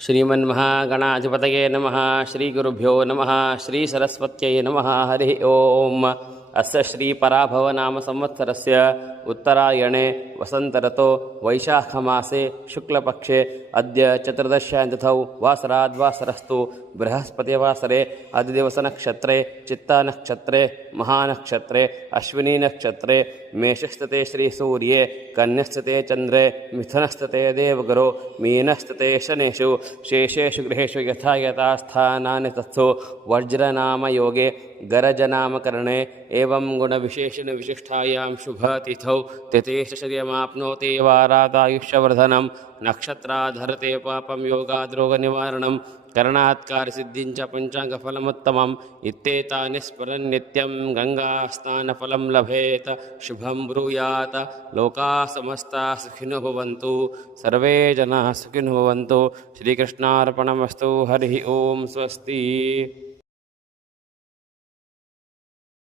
ಶ್ರೀಮನ್ಮಹಾಗಣಾಧಿಪತಯೇ ನಮಃ. ಶ್ರೀಗುರುಭ್ಯೋ ನಮಃ. ಶ್ರೀ ಸರಸ್ವತ್ಯೈ ನಮಃ. ಹರಿ ಓಂ. ಅಸ್ಯ ಶ್ರೀ ಪರಾಭವನಾಮ ಸಂವತ್ಸರಸ್ಯ ಉತ್ತರಾಯಣೆ ವಸಂತರತೋ ವೈಶಾಖಮಾಸೆ ಶುಕ್ಲಪಕ್ಷೆ ಅದ್ಯ ಚತುರ್ದಶ್ಯಾಂ ತಿಥೌ ವಾಸರಾದ್ವಾಸರಸ್ತು ಬೃಹಸ್ಪತಿವಾಸರೆ ಅದಿದಿವಸನಕ್ಷತ್ರೆ ಚಿತ್ತಾನಕ್ಷತ್ರೆ ಮಹಾನಕ್ಷತ್ರೆ ಅಶ್ವಿನೀನಕ್ಷತ್ರೆ ಮೇಷಸ್ಥಿತೆ ಶ್ರೀಸೂರ್ಯೆ ಕನ್ಯಸ್ಥಿತೆ ಚಂದ್ರೆ ಮಿಥುನಸ್ಥಿತೆ ದೇವಗುರು ಮೀನಸ್ಥಿತೆ ಶನೇಷು ಶೇಷೇಷು ಗೃಹೇಷು ಯಥಾ ಯಥಾ ಸ್ಥಾನಾನಿ ತತ್ಸು ವಜ್ರನಾಮಯೋಗೆ ಗರಜನಾಮಕರಣೆ ಏವಂ ಗುಣವಿಶೇಷಣ ವಿಶಿಷ್ಟಾಯಾಂ ಶುಭತಿಥೌ ತಿಥೇಶರ್ಯಮಾಪ್ನೋತಿ ವಾರಾದಾಯುಷ್ಯವರ್ಧನಂ ನಕ್ಷತ್ರಾಧರತೆ ಪಾಪಂ ಯೋಗಾದ್ರೋಗನಿವಾರಣಂ ಕರ್ಣಾತ್ಕಾರಸಿದ್ಧಿಂಚ ಪಂಚಾಂಗಫಲಮುತ್ತಮಂ ಇತ್ತೇತಾನಿ ಸ್ಮರನ್ ನಿತ್ಯಂ ಗಂಗಾಸ್ನಾನಫಲಂ ಲಭೇತ ಶುಭಂ ಬ್ರೂಯಾತ ಲೋಕಾ ಸಮಸ್ತಾ ಸುಖಿನೋ ಭವಂತು ಸರ್ವೇ ಜನಾಃ ಸುಖಿನೋ ಭವಂತು. ಶ್ರೀಕೃಷ್ಣಾರ್ಪಣಮಸ್ತು. ಹರಿ ಓಂ. ಸ್ವಸ್ತಿ.